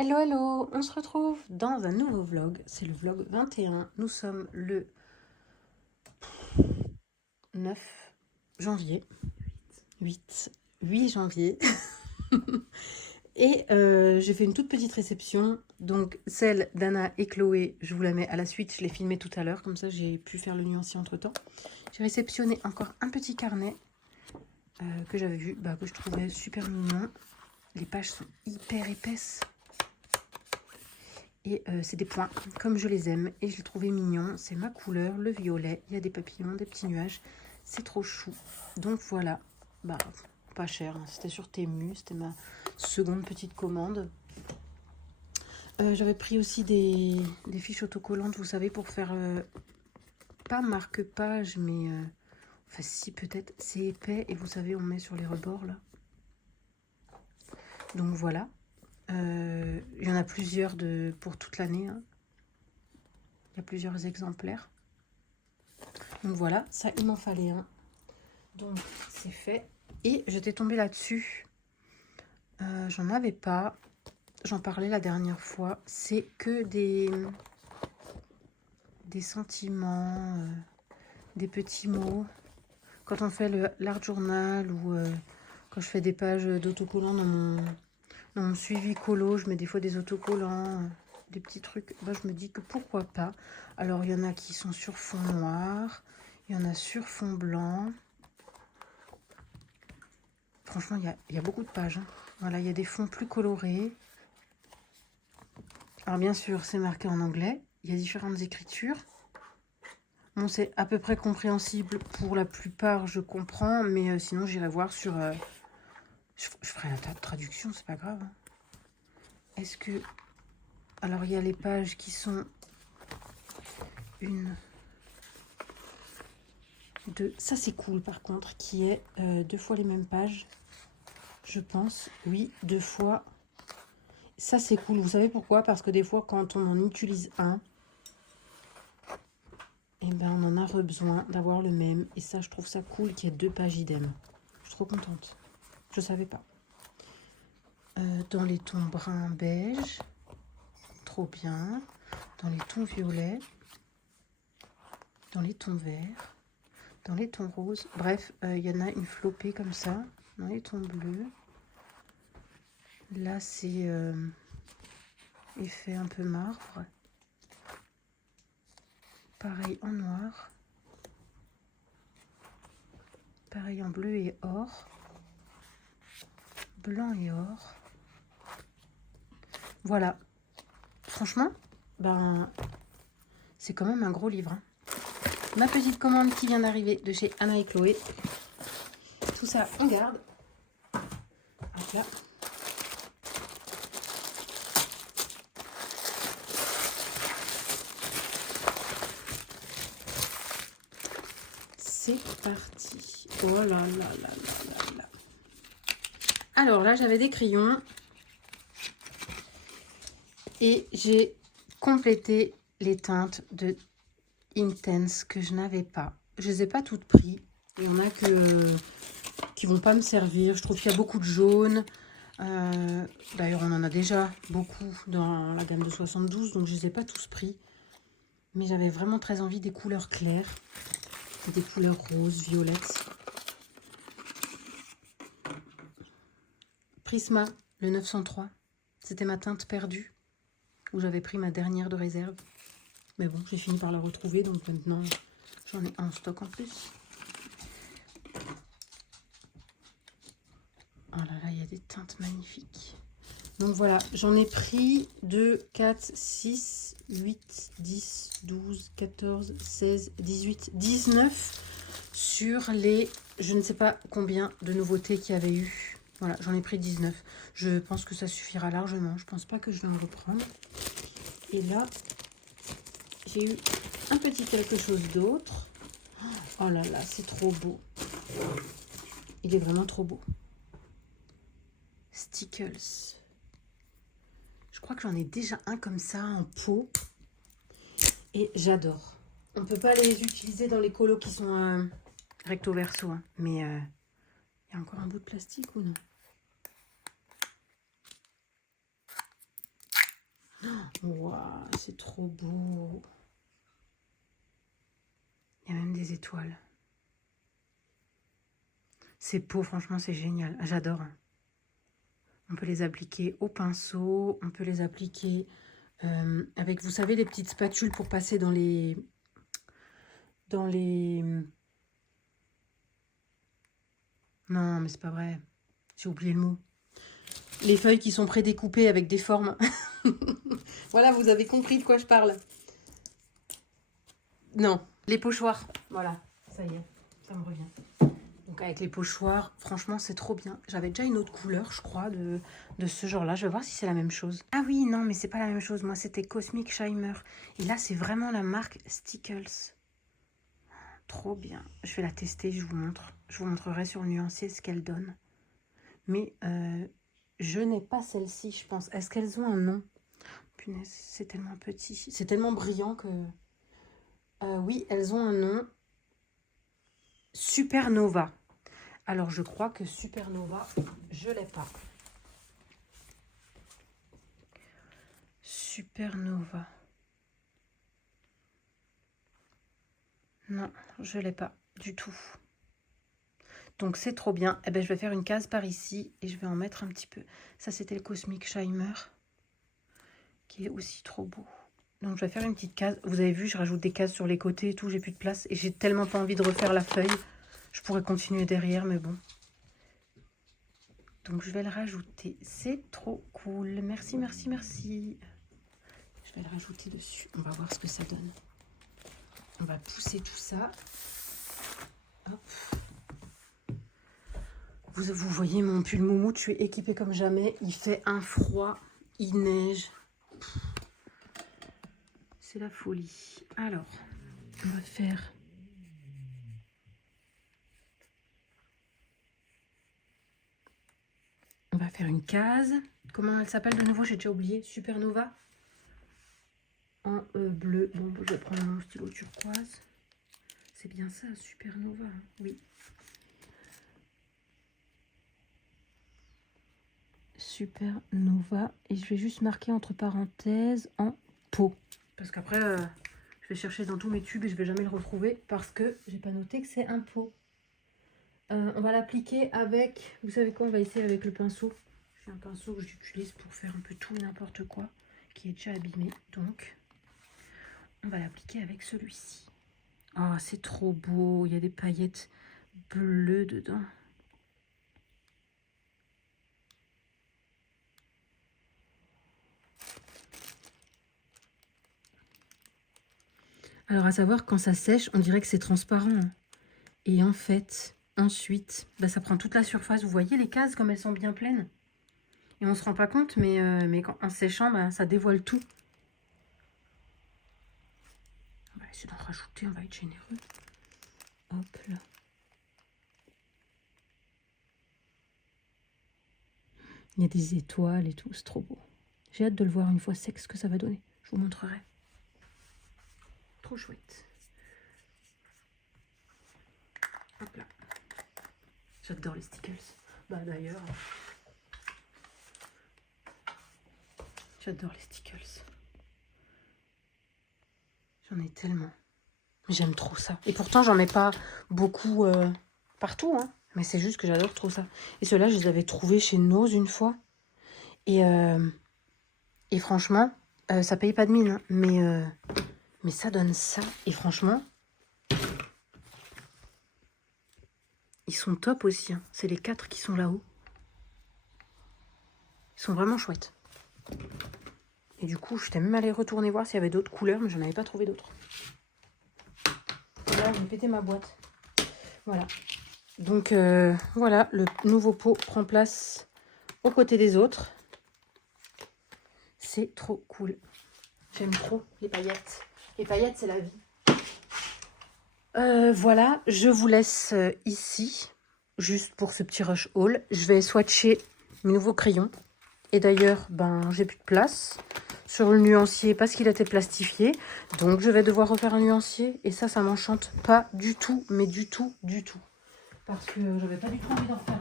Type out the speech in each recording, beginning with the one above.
Hello, hello, on se retrouve dans un nouveau vlog, c'est le vlog 21, nous sommes le 9 janvier, 8 janvier, et j'ai fait une toute petite réception, donc celle d'Anna et Chloé, je vous la mets à la suite, je l'ai filmée tout à l'heure, comme ça j'ai pu faire le nuancier entre temps. J'ai réceptionné encore un petit carnet que j'avais vu, que je trouvais super mignon, les pages sont hyper épaisses. Et c'est des points, comme je les aime. Et je l'ai trouvé mignon. C'est ma couleur, le violet. Il y a des papillons, des petits nuages. C'est trop chou. Donc voilà. Pas cher. Hein. C'était sur Temu. C'était ma seconde petite commande. J'avais pris aussi des fiches autocollantes, vous savez, pour faire... pas marque-page, mais... enfin, si, peut-être. C'est épais. Et vous savez, on met sur les rebords, là. Donc voilà. Il y en a plusieurs pour toute l'année. Hein. Il y a plusieurs exemplaires. Donc voilà, ça il m'en fallait un. Donc c'est fait. Et j'étais tombée là-dessus. J'en avais pas. J'en parlais la dernière fois. C'est que des sentiments, des petits mots. Quand on fait l'art journal ou quand je fais des pages d'autocollants dans mon suivi colo, je mets des fois des autocollants, des petits trucs. Je me dis que pourquoi pas. Alors il y en a qui sont sur fond noir. Il y en a sur fond blanc. Franchement, il y a beaucoup de pages. Hein. Voilà, il y a des fonds plus colorés. Alors bien sûr, c'est marqué en anglais. Il y a différentes écritures. Bon, c'est à peu près compréhensible pour la plupart, je comprends. Mais sinon, j'irai voir sur... je ferai la traduction, c'est pas grave. Hein. Est-ce que... Alors, il y a les pages qui sont... Une... Deux... Ça, c'est cool, par contre, qui est deux fois les mêmes pages. Je pense. Oui, deux fois... Ça, c'est cool. Vous savez pourquoi? Parce que des fois, quand on en utilise un, eh ben, on en a besoin d'avoir le même. Et ça, je trouve ça cool qu'il y ait deux pages idem. Je suis trop contente. Je savais pas. Dans les tons brun beige. Trop bien. Dans les tons violets. Dans les tons verts. Dans les tons roses. Bref, il y en a une flopée comme ça. Dans les tons bleus. Là, c'est effet un peu marbre. Pareil en noir. Pareil en bleu et or. Blanc et or. Voilà. Franchement, c'est quand même un gros livre. Hein. Ma petite commande qui vient d'arriver de chez Anna et Chloé. Tout ça, on garde. Hop là. C'est parti. Oh là là là là là. Alors là, j'avais des crayons. Et j'ai complété les teintes de Intense que je n'avais pas. Je les ai pas toutes prises. Il y en a qui vont pas me servir. Je trouve qu'il y a beaucoup de jaune. D'ailleurs, on en a déjà beaucoup dans la gamme de 72, donc je les ai pas tous pris. Mais j'avais vraiment très envie des couleurs claires. Des couleurs roses, violettes. Prisma, le 903. C'était ma teinte perdue. Où j'avais pris ma dernière de réserve. Mais bon, j'ai fini par la retrouver, donc maintenant, j'en ai un en stock en plus. Oh là là, il y a des teintes magnifiques. Donc voilà, j'en ai pris 2, 4, 6, 8, 10, 12, 14, 16, 18, 19 sur les, je ne sais pas combien de nouveautés qu'il y avait eu. Voilà, j'en ai pris 19. Je pense que ça suffira largement. Je pense pas que je vais en reprendre. Et là, j'ai eu un petit quelque chose d'autre. Oh là là, c'est trop beau. Il est vraiment trop beau. Stickles. Je crois que j'en ai déjà un comme ça en pot. Et j'adore. On ne peut pas les utiliser dans les colos qui sont recto verso. Hein. Mais il y a encore un bout de plastique ou non? Waouh, c'est trop beau. Il y a même des étoiles. Ces peaux, franchement, c'est génial. J'adore. On peut les appliquer au pinceau. On peut les appliquer avec, vous savez, les petites spatules pour passer dans les... Non, mais c'est pas vrai. J'ai oublié le mot. Les feuilles qui sont prédécoupées avec des formes. Voilà, vous avez compris de quoi je parle. Non, les pochoirs. Voilà, ça y est, ça me revient. Donc avec les pochoirs, franchement, c'est trop bien. J'avais déjà une autre couleur, je crois, de ce genre-là. Je vais voir si c'est la même chose. Ah oui, non, mais c'est pas la même chose. Moi, c'était Cosmic Shimmer. Et là, c'est vraiment la marque Stickles. Trop bien. Je vais la tester, je vous montre. Je vous montrerai sur le nuancier ce qu'elle donne. Mais je n'ai pas celle-ci, je pense. Est-ce qu'elles ont un nom? Punaise, c'est tellement petit. C'est tellement brillant que... oui, elles ont un nom. Supernova. Alors, je crois que Supernova, je ne l'ai pas. Supernova. Non, je ne l'ai pas du tout. Donc, c'est trop bien. Eh ben, je vais faire une case par ici et je vais en mettre un petit peu. Ça, c'était le Cosmic Shimmer, qui est aussi trop beau. Donc, je vais faire une petite case. Vous avez vu, je rajoute des cases sur les côtés et tout. J'ai plus de place et j'ai tellement pas envie de refaire la feuille. Je pourrais continuer derrière, mais bon. Donc, je vais le rajouter. C'est trop cool. Merci, merci, merci. Je vais le rajouter dessus. On va voir ce que ça donne. On va pousser tout ça. Hop. Vous voyez mon pull moumoute, je suis équipée comme jamais. Il fait un froid, il neige. C'est la folie. Alors, on va faire... On va faire une case. Comment elle s'appelle de nouveau? J'ai déjà oublié. Supernova. En bleu. Bon, je vais prendre mon stylo turquoise. C'est bien ça, Supernova. Hein, oui. Supernova. Et je vais juste marquer entre parenthèses en peau. Parce qu'après, je vais chercher dans tous mes tubes et je vais jamais le retrouver parce que j'ai pas noté que c'est un pot. On va l'appliquer avec, vous savez quoi, on va essayer avec le pinceau. J'ai un pinceau que j'utilise pour faire un peu tout et n'importe quoi, qui est déjà abîmé. Donc, on va l'appliquer avec celui-ci. Oh, c'est trop beau, il y a des paillettes bleues dedans. Alors, à savoir, quand ça sèche, on dirait que c'est transparent. Hein. Et en fait, ensuite, bah, ça prend toute la surface. Vous voyez les cases comme elles sont bien pleines? Et on ne se rend pas compte, mais en séchant, bah, ça dévoile tout. On va essayer d'en rajouter, on va être généreux. Hop là. Il y a des étoiles et tout, c'est trop beau. J'ai hâte de le voir une fois sec, ce que ça va donner. Je vous montrerai. Trop chouette. Hop là. J'adore les stickers. Bah d'ailleurs... J'adore les stickers. J'en ai tellement. J'aime trop ça. Et pourtant, j'en mets pas beaucoup partout. Hein. Mais c'est juste que j'adore trop ça. Et ceux-là, je les avais trouvés chez Nose une fois. Et franchement, ça paye pas de mine. Hein. Mais ça donne ça. Et franchement, ils sont top aussi. Hein. C'est les 4 qui sont là-haut. Ils sont vraiment chouettes. Et du coup, j'étais même allée retourner voir s'il y avait d'autres couleurs, mais je n'en avais pas trouvé d'autres. Là, j'ai pété ma boîte. Voilà. Donc, voilà, le nouveau pot prend place aux côtés des autres. C'est trop cool. J'aime trop les paillettes. Les paillettes, c'est la vie. Voilà, je vous laisse ici, juste pour ce petit rush haul. Je vais swatcher mes nouveaux crayons. Et d'ailleurs, ben, j'ai plus de place sur le nuancier parce qu'il a été plastifié. Donc, je vais devoir refaire un nuancier. Et ça m'enchante pas du tout, mais du tout, du tout. Parce que j'avais pas du tout envie d'en faire.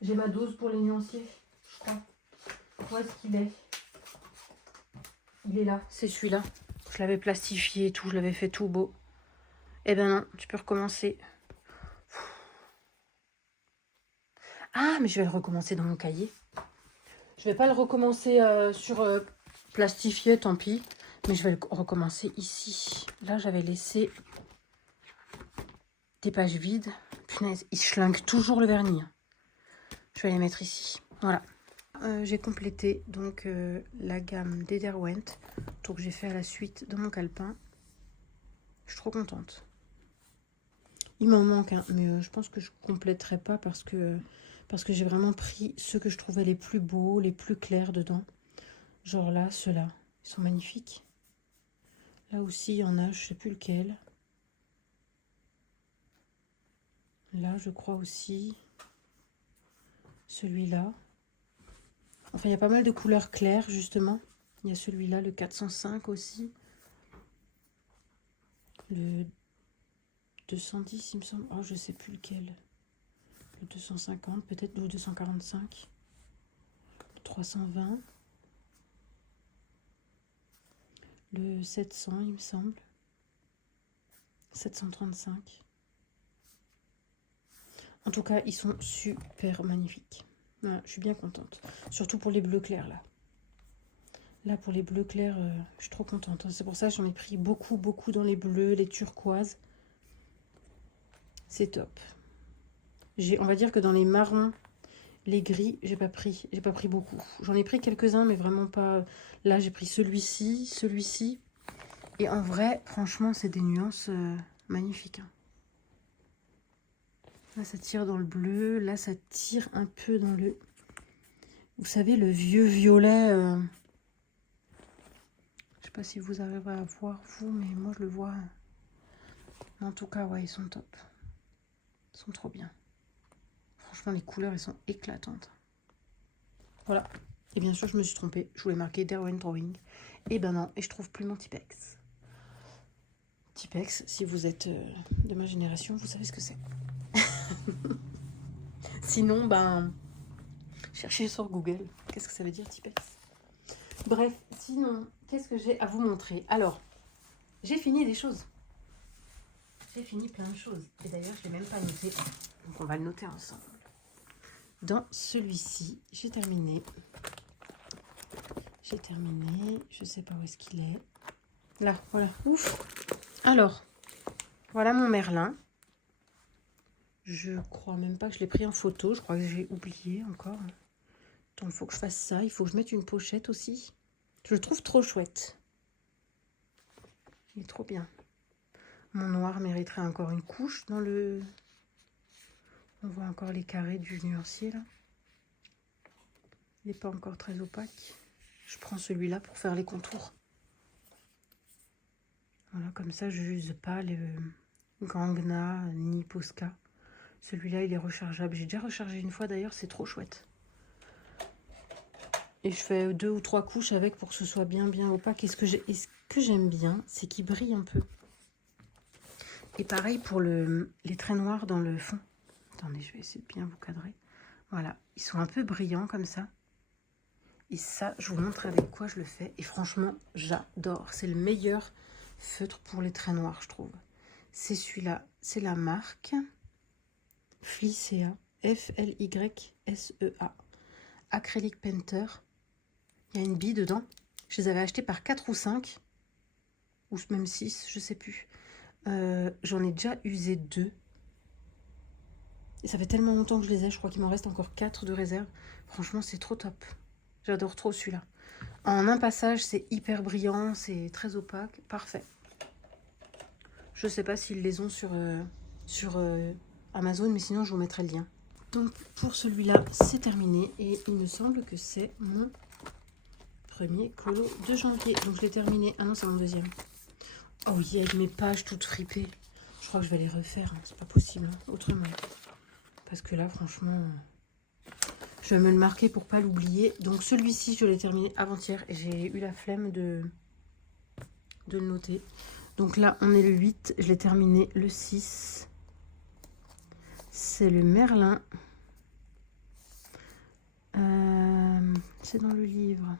J'ai ma dose pour les nuanciers, je crois. Où est-ce qu'il est? Il est là, c'est celui-là. Je l'avais plastifié et tout, je l'avais fait tout beau. Eh ben non, tu peux recommencer. Ah, mais je vais le recommencer dans mon cahier. Je vais pas le recommencer sur plastifié, tant pis. Mais je vais le recommencer ici. Là, j'avais laissé des pages vides. Punaise, il schlingue toujours le vernis. Je vais les mettre ici. Voilà. J'ai complété donc la gamme des Derwent. Donc j'ai fait à la suite de mon calepin. Je suis trop contente. Il m'en manque un, mais je pense que je compléterai pas parce que j'ai vraiment pris ceux que je trouvais les plus beaux, les plus clairs dedans. Genre là, ceux-là, ils sont magnifiques. Là aussi, il y en a, je sais plus lequel. Là, je crois aussi. Celui-là. Enfin, il y a pas mal de couleurs claires, justement. Il y a celui-là, le 405 aussi. Le 210, il me semble. Oh, je sais plus lequel. Le 250, peut-être, ou 245. Le 320. Le 700, il me semble. 735. En tout cas, ils sont super magnifiques. Voilà, je suis bien contente. Surtout pour les bleus clairs, là. Là, pour les bleus clairs, je suis trop contente. C'est pour ça que j'en ai pris beaucoup, beaucoup dans les bleus, les turquoises. C'est top. On va dire que dans les marrons, les gris, j'ai pas pris beaucoup. J'en ai pris quelques-uns, mais vraiment pas... Là, j'ai pris celui-ci, celui-ci. Et en vrai, franchement, c'est des nuances magnifiques. Hein. Là, ça tire dans le bleu. Là, ça tire un peu dans le... Vous savez, le vieux violet... Je sais pas si vous arrivez à voir, vous, mais moi, je le vois. En tout cas, ouais, ils sont top. Ils sont trop bien. Franchement, les couleurs, elles sont éclatantes. Voilà. Et bien sûr, je me suis trompée. Je voulais marquer Derwent Drawing. Et ben non, et je trouve plus mon Tipex. Tipex, si vous êtes de ma génération, vous savez ce que c'est. Sinon, ben, cherchez sur Google. Qu'est-ce que ça veut dire, Tipex? Bref, sinon, qu'est-ce que j'ai à vous montrer? Alors, j'ai fini des choses. J'ai fini plein de choses. Et d'ailleurs, je ne l'ai même pas noté. Donc, on va le noter ensemble. Dans celui-ci, j'ai terminé. Je ne sais pas où est-ce qu'il est. Là, voilà. Ouf. Alors, voilà mon Merlin. Je crois même pas que je l'ai pris en photo. Je crois que j'ai oublié encore. Donc, il faut que je fasse ça. Il faut que je mette une pochette aussi. Je le trouve trop chouette. Il est trop bien. Mon noir mériterait encore une couche dans le... On voit encore les carrés du nuancier, là. Il n'est pas encore très opaque. Je prends celui-là pour faire les contours. Voilà, comme ça, je n'use pas le Gangna ni Posca. Celui-là, il est rechargeable. J'ai déjà rechargé une fois, d'ailleurs, c'est trop chouette. Et je fais 2 ou 3 couches avec pour que ce soit bien opaque. Et ce que j'aime bien, c'est qu'il brille un peu. Et pareil pour les traits noirs dans le fond. Attendez, je vais essayer de bien vous cadrer. Voilà, ils sont un peu brillants comme ça. Et ça, je vous montre avec quoi je le fais. Et franchement, j'adore. C'est le meilleur feutre pour les traits noirs, je trouve. C'est celui-là. C'est la marque Flysea. F-L-Y-S-E-A. Acrylic Painter. Il y a une bille dedans. Je les avais achetés par 4 ou 5. Ou même 6, je sais plus. J'en ai déjà usé 2. Et ça fait tellement longtemps que je les ai. Je crois qu'il m'en reste encore 4 de réserve. Franchement, c'est trop top. J'adore trop celui-là. En un passage, c'est hyper brillant, c'est très opaque, parfait. Je sais pas s'ils les ont sur Amazon, mais sinon je vous mettrai le lien. Donc pour celui-là, c'est terminé et il me semble que c'est mon premier colo de janvier. Donc je l'ai terminé. Ah non, c'est mon deuxième. Oh yeah, avec mes pages toutes fripées. Je crois que je vais les refaire, hein. C'est pas possible, hein, autrement. Parce que là, franchement... Je vais me le marquer pour pas l'oublier. Donc celui-ci, je l'ai terminé avant-hier. J'ai eu la flemme de le noter. Donc là, on est le 8. Je l'ai terminé le 6. C'est le Merlin. C'est dans le livre.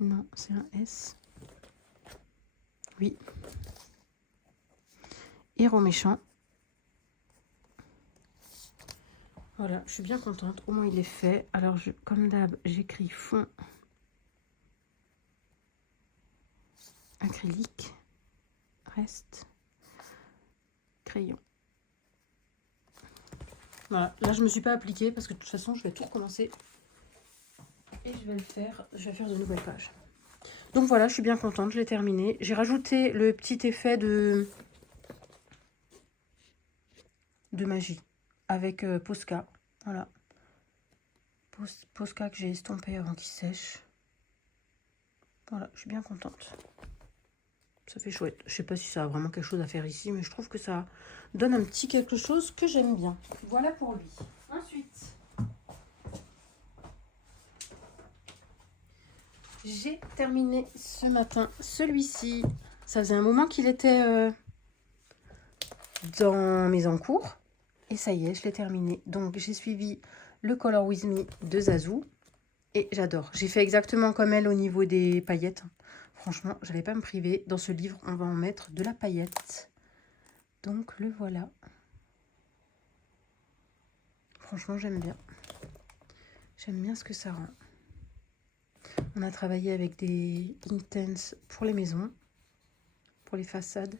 Non, c'est un S. Oui. Héros méchant. Voilà, je suis bien contente. Au moins, il est fait. Alors, comme d'hab, j'écris fond acrylique. Reste crayon. Voilà, là, je ne me suis pas appliquée parce que de toute façon, je vais tout recommencer. Et je vais le faire. Je vais faire de nouvelles pages. Donc voilà, je suis bien contente. Je l'ai terminé. J'ai rajouté le petit effet de magie avec Posca. Voilà. Posca que j'ai estompé avant qu'il sèche. Voilà, je suis bien contente. Ça fait chouette. Je sais pas si ça a vraiment quelque chose à faire ici, mais je trouve que ça donne un petit quelque chose que j'aime bien. Voilà pour lui. Ensuite, j'ai terminé ce matin celui-ci. Ça faisait un moment qu'il était dans mes encours. Et ça y est, je l'ai terminé. Donc, j'ai suivi le Color With Me de Zazou. Et j'adore. J'ai fait exactement comme elle au niveau des paillettes. Franchement, je n'allais pas me priver. Dans ce livre, on va en mettre de la paillette. Donc, le voilà. Franchement, j'aime bien. J'aime bien ce que ça rend. On a travaillé avec des Intense pour les maisons, pour les façades.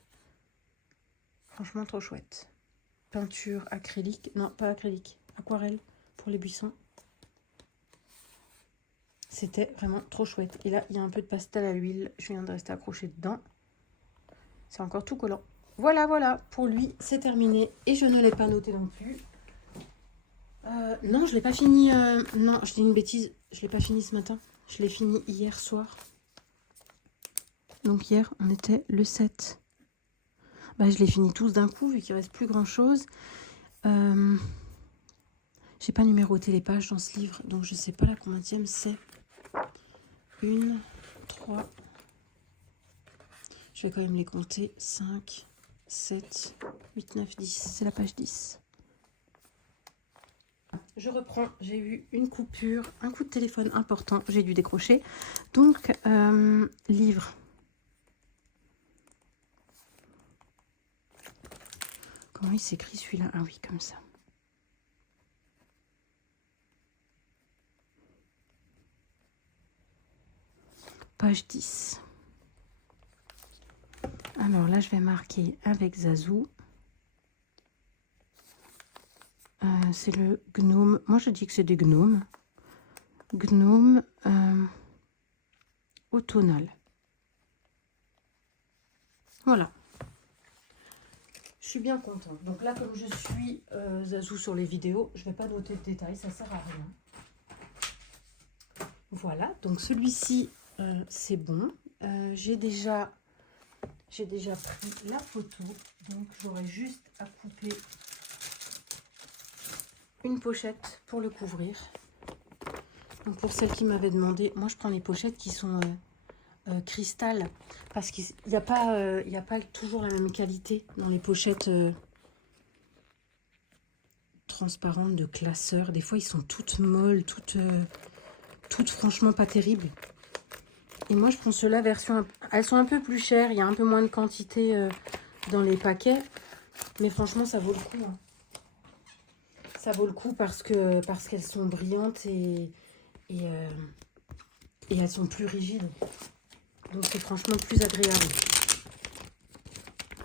Franchement, trop chouette. Peinture acrylique. Non, pas acrylique. Aquarelle pour les buissons. C'était vraiment trop chouette. Et là, il y a un peu de pastel à l'huile. Je viens de rester accrochée dedans. C'est encore tout collant. Voilà, voilà. Pour lui, c'est terminé. Et je ne l'ai pas noté non plus. Non, je ne l'ai pas fini. Non, je dis une bêtise. Je ne l'ai pas fini ce matin. Je l'ai fini hier soir. Donc hier, on était le 7. Bah, je l'ai fini tous d'un coup, vu qu'il ne reste plus grand-chose. J'ai pas numéroté les pages dans ce livre. Donc, je ne sais pas la combienième c'est. 1, 3. Je vais quand même les compter. 5, 7, 8, 9, 10. C'est la page 10. Je reprends. J'ai eu une coupure, un coup de téléphone important. J'ai dû décrocher. Donc, livre. Comment il s'écrit celui-là? Ah oui, comme ça. Page 10. Alors là, je vais marquer avec Zazou. C'est le gnome. Moi, je dis que c'est des gnomes. Gnome automnal. Voilà. Je suis bien contente. Donc là, comme je suis Zazou sur les vidéos, je ne vais pas noter de détails, ça ne sert à rien. Voilà, donc celui-ci, c'est bon. J'ai déjà pris la photo, donc j'aurai juste à couper une pochette pour le couvrir. Donc pour celles qui m'avaient demandé, moi je prends les pochettes qui sont cristal, parce qu'il n'y a pas toujours la même qualité dans les pochettes transparentes de classeurs. Des fois, ils sont toutes molles, toutes franchement pas terribles. Et moi, je prends ceux-là version... Elles sont un peu plus chères, il y a un peu moins de quantité dans les paquets. Mais franchement, ça vaut le coup. Hein. Ça vaut le coup parce qu'elles sont brillantes et elles sont plus rigides. Donc, c'est franchement plus agréable.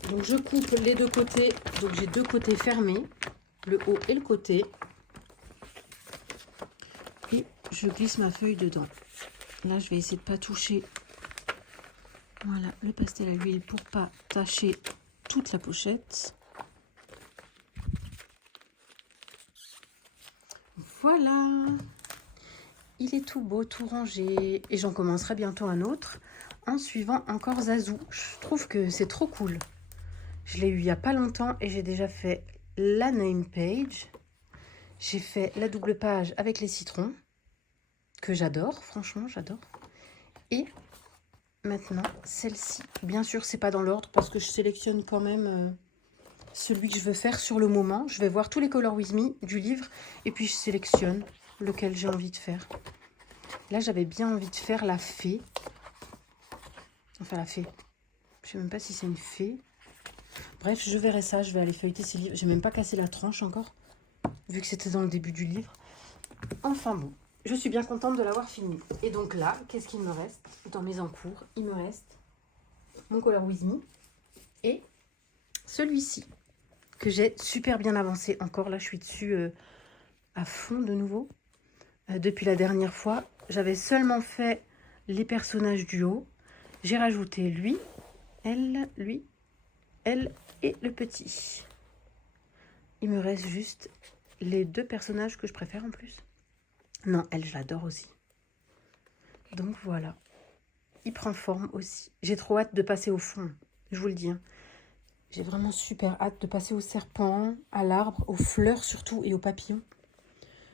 Donc, je coupe les deux côtés. Donc, j'ai deux côtés fermés, le haut et le côté. Et je glisse ma feuille dedans. Là, je vais essayer de ne pas toucher. Voilà, le pastel à l'huile pour pas tacher toute la pochette. Voilà. Il est tout beau, tout rangé. Et j'en commencerai bientôt un autre en suivant encore Zazou. Je trouve que c'est trop cool. Je l'ai eu il n'y a pas longtemps et j'ai déjà fait la name page. J'ai fait la double page avec les citrons, que j'adore, franchement, j'adore. Et maintenant, celle-ci. Bien sûr, c'est pas dans l'ordre parce que je sélectionne quand même celui que je veux faire sur le moment. Je vais voir tous les Color With Me du livre et puis je sélectionne lequel j'ai envie de faire. Là, j'avais bien envie de faire la fée. Enfin, la fée. Je sais même pas si c'est une fée. Bref, je verrai ça. Je vais aller feuilleter ces livres. J'ai même pas cassé la tranche encore, vu que c'était dans le début du livre. Enfin bon, je suis bien contente de l'avoir fini. Et donc là, qu'est-ce qu'il me reste dans mes encours? Il me reste mon Color With Me et celui-ci, que j'ai super bien avancé encore. Là, je suis dessus à fond de nouveau. Depuis la dernière fois, j'avais seulement fait les personnages du haut. J'ai rajouté lui, elle et le petit. Il me reste juste les 2 personnages que je préfère en plus. Non, elle, je l'adore aussi. Donc voilà. Il prend forme aussi. J'ai trop hâte de passer au fond, je vous le dis. Hein. J'ai vraiment super hâte de passer au serpent, à l'arbre, aux fleurs surtout et aux papillons.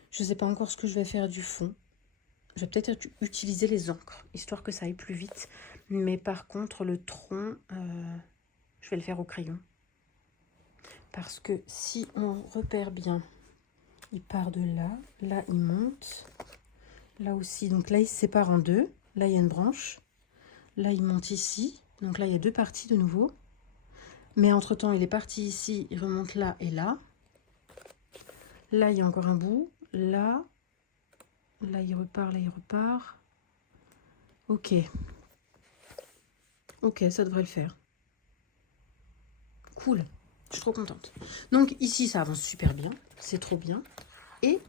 Je ne sais pas encore ce que je vais faire du fond. Je vais peut-être utiliser les encres, histoire que ça aille plus vite. Mais par contre, le tronc, je vais le faire au crayon. Parce que si on repère bien, il part de là. Là, il monte. Là aussi. Donc là, il se sépare en 2. Là, il y a une branche. Là, il monte ici. Donc là, il y a 2 parties de nouveau. Mais entre-temps, il est parti ici. Il remonte là et là. Là, il y a encore un bout. Là. Là, il repart. Là, il repart. Ok. Ok, ça devrait le faire. Cool. Je suis trop contente. Donc ici, ça avance super bien. C'est trop bien. Et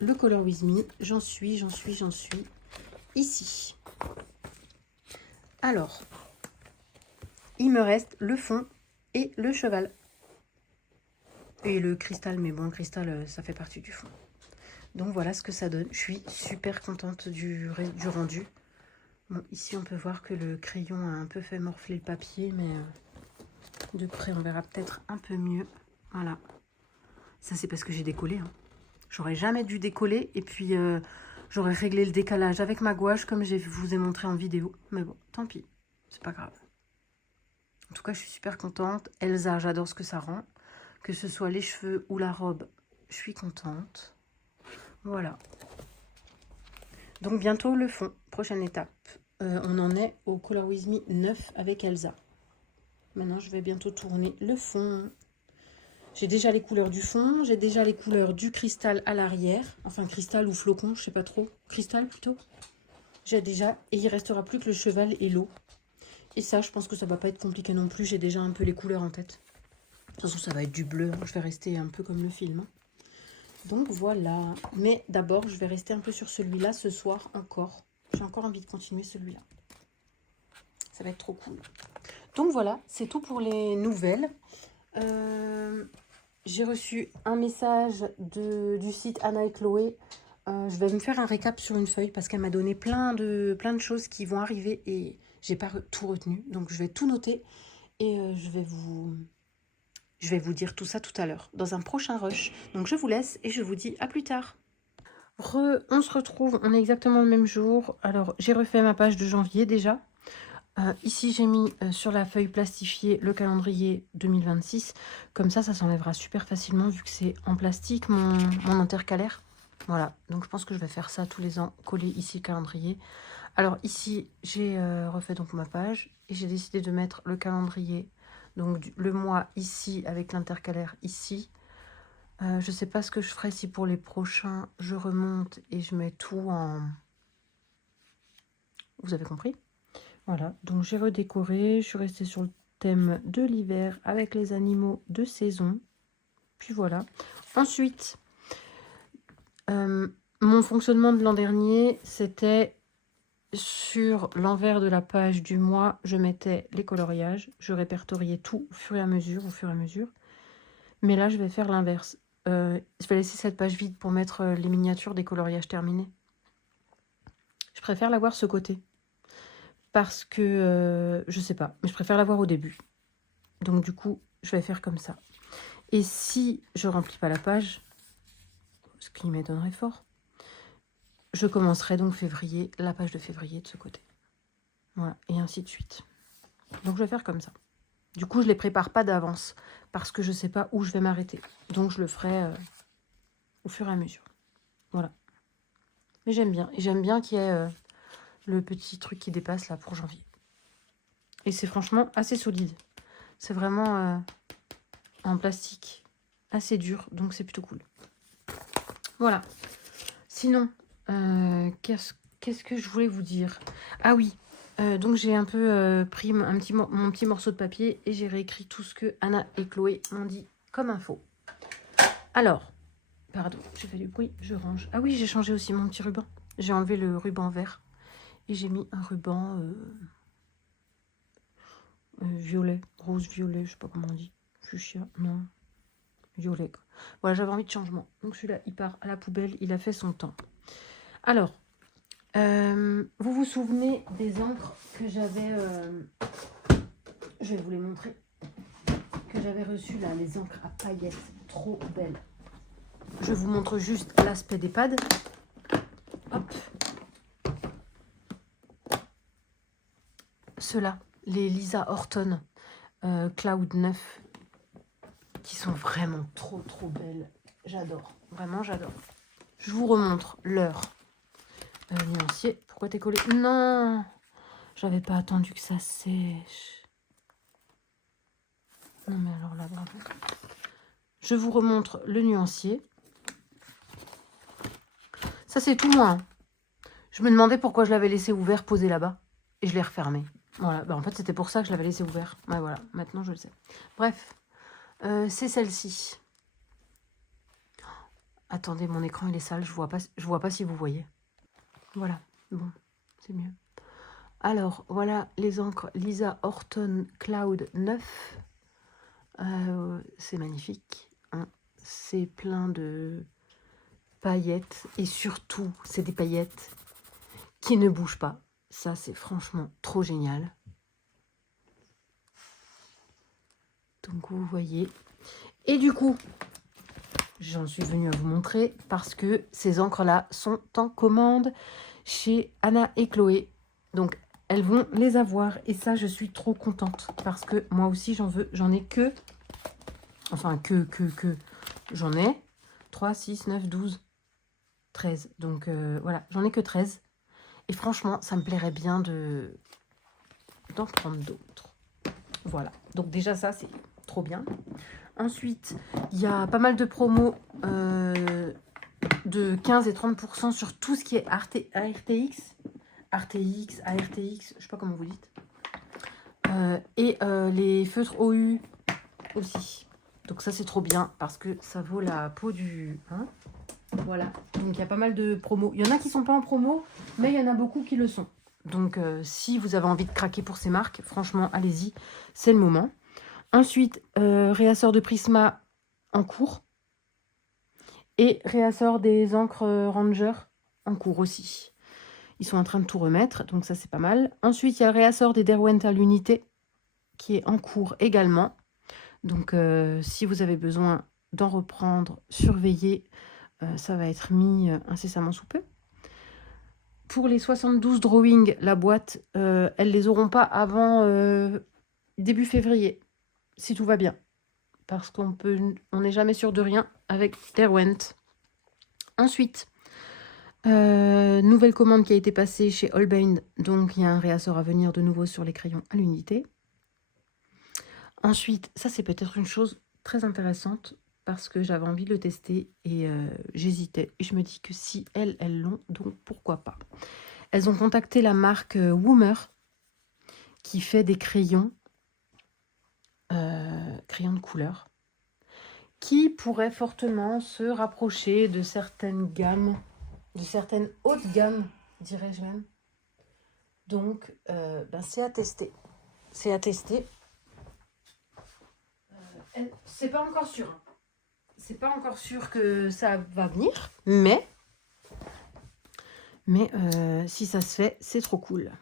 le Color With Me, j'en suis ici. Alors, il me reste le fond et le cheval. Et le cristal, mais bon, le cristal, ça fait partie du fond. Donc voilà ce que ça donne. Je suis super contente du rendu. Bon, ici, on peut voir que le crayon a un peu fait morfler le papier, mais de près, on verra peut-être un peu mieux. Voilà. Ça, c'est parce que j'ai décollé. Hein. J'aurais jamais dû décoller. Et puis, j'aurais réglé le décalage avec ma gouache, comme je vous ai montré en vidéo. Mais bon, tant pis. C'est pas grave. En tout cas, je suis super contente. Elsa, j'adore ce que ça rend. Que ce soit les cheveux ou la robe, je suis contente. Voilà. Donc, bientôt le fond. Prochaine étape. On en est au Color With Me 9 avec Elsa. Maintenant, je vais bientôt tourner le fond. J'ai déjà les couleurs du fond. J'ai déjà les couleurs du cristal à l'arrière. Enfin, cristal ou flocon, je sais pas trop. Cristal, plutôt. J'ai déjà. Et il restera plus que le cheval et l'eau. Et ça, je pense que ça va pas être compliqué non plus. J'ai déjà un peu les couleurs en tête. De toute façon, ça va être du bleu. Je vais rester un peu comme le film. Donc, voilà. Mais d'abord, je vais rester un peu sur celui-là ce soir encore. J'ai encore envie de continuer celui-là. Ça va être trop cool. Donc, voilà. C'est tout pour les nouvelles. J'ai reçu un message du site Anna et Chloé. Je vais me faire un récap sur une feuille parce qu'elle m'a donné plein de choses qui vont arriver et j'ai pas tout retenu. Donc, je vais tout noter et je vais vous dire tout ça tout à l'heure dans un prochain rush. Donc, je vous laisse et je vous dis à plus tard. On se retrouve, on est exactement le même jour. Alors, j'ai refait ma page de janvier déjà. Ici, j'ai mis sur la feuille plastifiée le calendrier 2026. Comme ça s'enlèvera super facilement vu que c'est en plastique, mon intercalaire. Voilà, donc je pense que je vais faire ça tous les ans, coller ici le calendrier. Alors ici, j'ai refait donc ma page et j'ai décidé de mettre le calendrier, donc le mois ici avec l'intercalaire ici. Je sais pas ce que je ferai si pour les prochains, je remonte et je mets tout en... Vous avez compris ? Voilà, donc j'ai redécoré, je suis restée sur le thème de l'hiver avec les animaux de saison. Puis voilà. Ensuite, mon fonctionnement de l'an dernier, c'était sur l'envers de la page du mois, je mettais les coloriages, je répertoriais tout au fur et à mesure, Mais là, je vais faire l'inverse. Je vais laisser cette page vide pour mettre les miniatures des coloriages terminés. Je préfère l'avoir ce côté. Parce que, je sais pas, mais je préfère l'avoir au début. Donc du coup, je vais faire comme ça. Et si je remplis pas la page, ce qui m'étonnerait fort, je commencerai donc février, la page de février de ce côté. Voilà, et ainsi de suite. Donc je vais faire comme ça. Du coup, je les prépare pas d'avance, parce que je sais pas où je vais m'arrêter. Donc je le ferai au fur et à mesure. Voilà. Mais j'aime bien. Et j'aime bien qu'il y ait le petit truc qui dépasse là pour janvier. Et c'est franchement assez solide. C'est vraiment en plastique assez dur, donc c'est plutôt cool. Voilà. Sinon, qu'est-ce que je voulais vous dire? Ah oui, donc j'ai un peu pris mon petit morceau de papier et j'ai réécrit tout ce que Anna et Chloé m'ont dit comme info. Alors, pardon, j'ai fait du bruit, je range. Ah oui, j'ai changé aussi mon petit ruban. J'ai enlevé le ruban vert et j'ai mis un ruban violet, rose-violet, je sais pas comment on dit. Fuchsia, non, violet. Quoi. Voilà, j'avais envie de changement. Donc celui-là, il part à la poubelle, il a fait son temps. Alors, vous vous souvenez des encres que j'avais... je vais vous les montrer. Que j'avais reçues là, les encres à paillettes. Trop belles. Je vous montre juste l'aspect des pads. Hop. Ceux-là, les Lisa Horton Cloud 9. Qui sont vraiment trop belles. J'adore. Vraiment, j'adore. Je vous remontre leur nuancier. Pourquoi t'es collé? Non, j'avais pas attendu que ça sèche. Non mais alors là, bravo. Je vous remontre le nuancier. Ça c'est tout moi. Hein. Je me demandais pourquoi je l'avais laissé ouvert, posé là-bas. Et je l'ai refermé. Voilà, bah, en fait c'était pour ça que je l'avais laissé ouvert. Ouais, voilà, maintenant je le sais. Bref, c'est celle-ci. Attendez, mon écran il est sale, je vois pas si vous voyez. Voilà, bon, c'est mieux. Alors, voilà les encres Lisa Horton Cloud 9. C'est magnifique. Hein. C'est plein de paillettes. Et surtout, c'est des paillettes qui ne bougent pas. Ça, c'est franchement trop génial. Donc, vous voyez. Et du coup, j'en suis venue à vous montrer parce que ces encres-là sont en commande chez Anna et Chloé. Donc, elles vont les avoir. Et ça, je suis trop contente parce que moi aussi, j'en ai que... Enfin, j'en ai 3, 6, 9, 12, 13. Donc, voilà, j'en ai que 13. Et franchement, ça me plairait bien d'en prendre d'autres. Voilà. Donc, déjà, ça, c'est trop bien. Ensuite, il y a pas mal de promos de 15 et 30% sur tout ce qui est ARTX, je sais pas comment vous dites. Et les feutres OU aussi. Donc ça, c'est trop bien parce que ça vaut la peau du... Hein, voilà. Donc, il y a pas mal de promos. Il y en a qui sont pas en promo, mais il y en a beaucoup qui le sont. Donc, si vous avez envie de craquer pour ces marques, franchement, allez-y. C'est le moment. Ensuite, réassort de Prisma en cours. Et réassort des encres Ranger en cours aussi. Ils sont en train de tout remettre, donc ça, c'est pas mal. Ensuite, il y a le réassort des Derwent à l'unité qui est en cours également. Donc, si vous avez besoin d'en reprendre, surveillez. Ça va être mis incessamment sous peu. Pour les 72 drawings, la boîte, elles les auront pas avant début février, si tout va bien. Parce qu'on n'est jamais sûr de rien avec Derwent. Ensuite, nouvelle commande qui a été passée chez Holbein. Donc, il y a un réassort à venir de nouveau sur les crayons à l'unité. Ensuite, ça c'est peut-être une chose très intéressante parce que j'avais envie de le tester et j'hésitais. Et je me dis que si elles l'ont, donc pourquoi pas. Elles ont contacté la marque Woomer qui fait des crayons, crayons de couleur, qui pourraient fortement se rapprocher de certaines gammes, de certaines hautes gammes, dirais-je même. Donc, c'est à tester. C'est à tester. C'est pas encore sûr. C'est pas encore sûr que ça va venir, mais si ça se fait, c'est trop cool.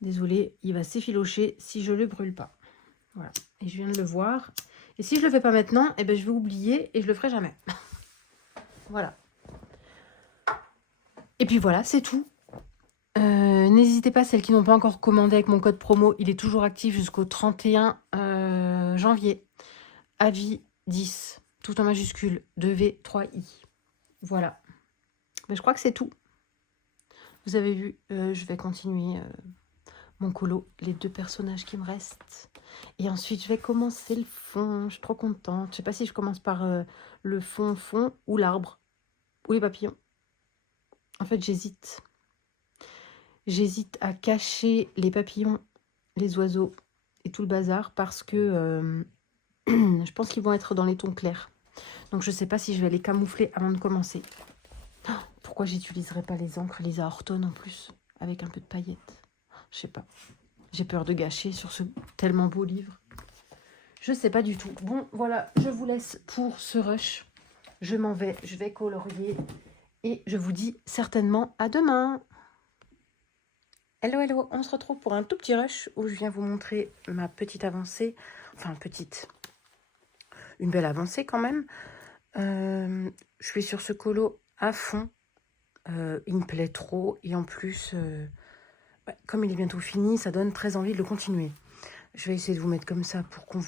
Désolée, il va s'effilocher si je le brûle pas. Voilà. Et je viens de le voir. Et si je le fais pas maintenant, eh ben, je vais oublier et je le ferai jamais. Voilà. Et puis voilà, c'est tout. N'hésitez pas, celles qui n'ont pas encore commandé avec mon code promo, il est toujours actif jusqu'au 31 janvier. Avis 10, tout en majuscule, 2V3I. Voilà. Mais je crois que c'est tout. Vous avez vu, je vais continuer mon colo, les 2 personnages qui me restent. Et ensuite, je vais commencer le fond. Je suis trop contente. Je sais pas si je commence par le fond ou l'arbre ou les papillons. En fait, j'hésite. J'hésite à cacher les papillons, les oiseaux et tout le bazar parce que je pense qu'ils vont être dans les tons clairs. Donc, je sais pas si je vais les camoufler avant de commencer. Oh, pourquoi j'utiliserai pas les encres Lisa Horton en plus, avec un peu de paillettes? Je sais pas. J'ai peur de gâcher sur ce tellement beau livre. Je sais pas du tout. Bon, voilà, je vous laisse pour ce rush. Je m'en vais, je vais colorier. Et je vous dis certainement à demain. Hello, hello, on se retrouve pour un tout petit rush où je viens vous montrer ma petite avancée. Enfin, petite. Une belle avancée quand même. Je suis sur ce colo à fond. Il me plaît trop. Et en plus, comme il est bientôt fini, ça donne très envie de le continuer. Je vais essayer de vous mettre comme ça pour qu'on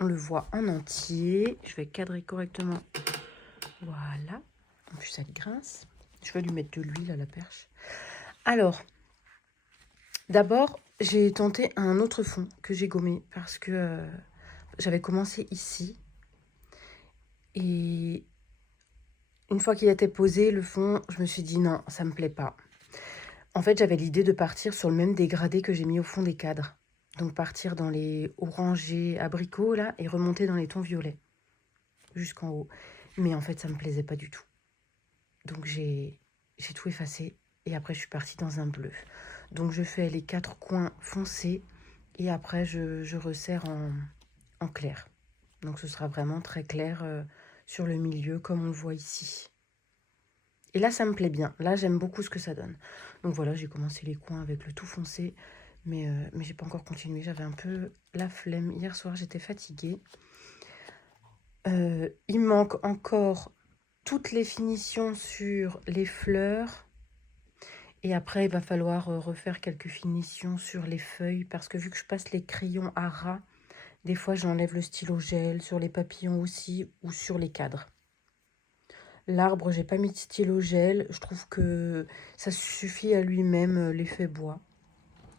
le voit en entier. Je vais cadrer correctement. Voilà. En plus, ça grince. Je vais lui mettre de l'huile à la perche. Alors, d'abord, j'ai tenté un autre fond que j'ai gommé parce que j'avais commencé ici. Et une fois qu'il était posé, le fond, je me suis dit non, ça me plaît pas. En fait, j'avais l'idée de partir sur le même dégradé que j'ai mis au fond des cadres. Donc partir dans les orangés abricots là et remonter dans les tons violets jusqu'en haut. Mais en fait, ça me plaisait pas du tout. Donc j'ai tout effacé et après je suis partie dans un bleu. Donc je fais les 4 coins foncés et après je resserre en clair. Donc ce sera vraiment très clair sur le milieu comme on le voit ici. Et là ça me plaît bien, là j'aime beaucoup ce que ça donne. Donc voilà, j'ai commencé les coins avec le tout foncé, mais j'ai pas encore continué, j'avais un peu la flemme. Hier soir j'étais fatiguée. Il manque encore toutes les finitions sur les fleurs. Et après, il va falloir refaire quelques finitions sur les feuilles. Parce que vu que je passe les crayons à ras, des fois j'enlève le stylo gel sur les papillons aussi ou sur les cadres. L'arbre, j'ai pas mis de stylo gel. Je trouve que ça suffit à lui-même l'effet bois.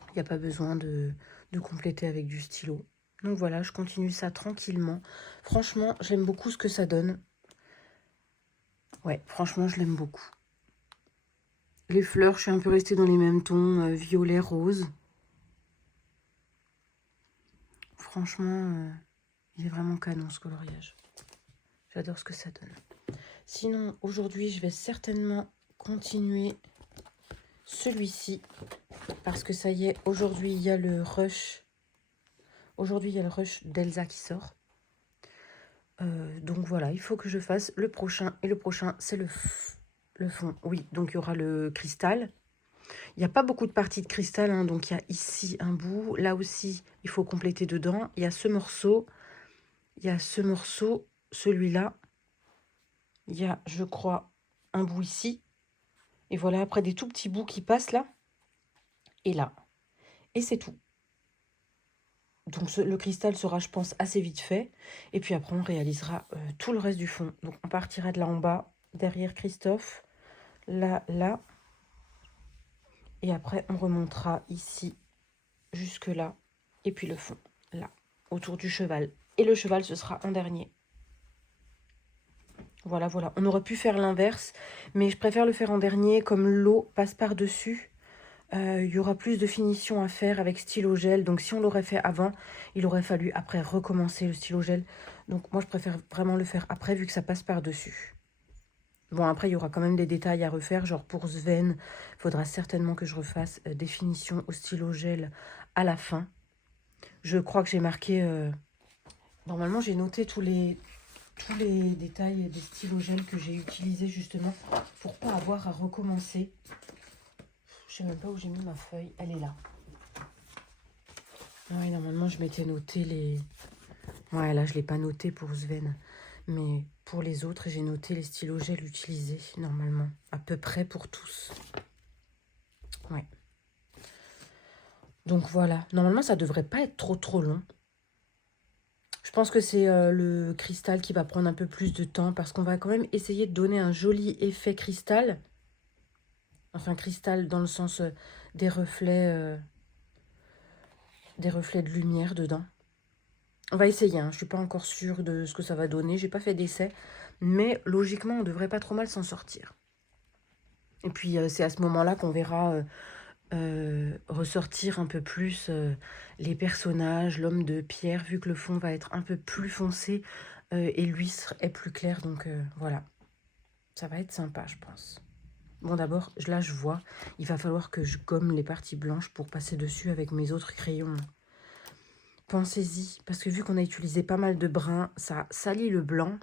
Il n'y a pas besoin de compléter avec du stylo. Donc voilà, je continue ça tranquillement. Franchement, j'aime beaucoup ce que ça donne. Ouais, franchement, je l'aime beaucoup. Les fleurs, je suis un peu restée dans les mêmes tons, violet, rose. Franchement, il est vraiment canon ce coloriage. J'adore ce que ça donne. Sinon, aujourd'hui, je vais certainement continuer celui-ci. Parce que ça y est, aujourd'hui, il y a le rush. Aujourd'hui, il y a le rush d'Elsa qui sort. Donc voilà, il faut que je fasse le prochain. Et le prochain, c'est le fond. Oui, donc il y aura le cristal. Il n'y a pas beaucoup de parties de cristal, hein, donc il y a ici un bout. Là aussi, il faut compléter dedans. Il y a ce morceau. Il y a ce morceau, celui-là. Il y a, je crois, un bout ici. Et voilà, après des tout petits bouts qui passent là. Et là. Et c'est tout. Donc le cristal sera, je pense, assez vite fait. Et puis après, on réalisera tout le reste du fond. Donc on partira de là en bas, derrière Christophe. Là, là. Et après, on remontera ici, jusque là. Et puis le fond, là, autour du cheval. Et le cheval, ce sera en dernier. Voilà, voilà. On aurait pu faire l'inverse, mais je préfère le faire en dernier. Comme l'eau passe par-dessus, il y aura plus de finition à faire avec stylo gel. Donc si on l'aurait fait avant, il aurait fallu après recommencer le stylo gel. Donc moi, je préfère vraiment le faire après, vu que ça passe par-dessus. Bon, après, il y aura quand même des détails à refaire. Genre pour Sven, il faudra certainement que je refasse des finitions au stylo gel à la fin. Je crois que j'ai marqué... Normalement, j'ai noté tous les détails des stylos gel que j'ai utilisés justement pour pas avoir à recommencer. Je sais même pas où j'ai mis ma feuille. Elle est là. Oui, normalement, je m'étais noté les... Ouais, là, je l'ai pas noté pour Sven. Mais pour les autres, j'ai noté les stylos gel utilisés, normalement. À peu près pour tous. Ouais. Donc voilà. Normalement, ça devrait pas être trop long. Je pense que c'est le cristal qui va prendre un peu plus de temps parce qu'on va quand même essayer de donner un joli effet cristal. Enfin, cristal dans le sens des reflets des reflets de lumière dedans. On va essayer, hein. Je ne suis pas encore sûre de ce que ça va donner. J'ai pas fait d'essai. Mais logiquement, on devrait pas trop mal s'en sortir. Et puis, c'est à ce moment-là qu'on verra ressortir un peu plus les personnages, l'homme de pierre, vu que le fond va être un peu plus foncé et l'huître est plus claire. Donc, voilà. Ça va être sympa, je pense. Bon, d'abord, là, je vois, il va falloir que je gomme les parties blanches pour passer dessus avec mes autres crayons. Pensez-y, parce que vu qu'on a utilisé pas mal de brun, ça salit le blanc.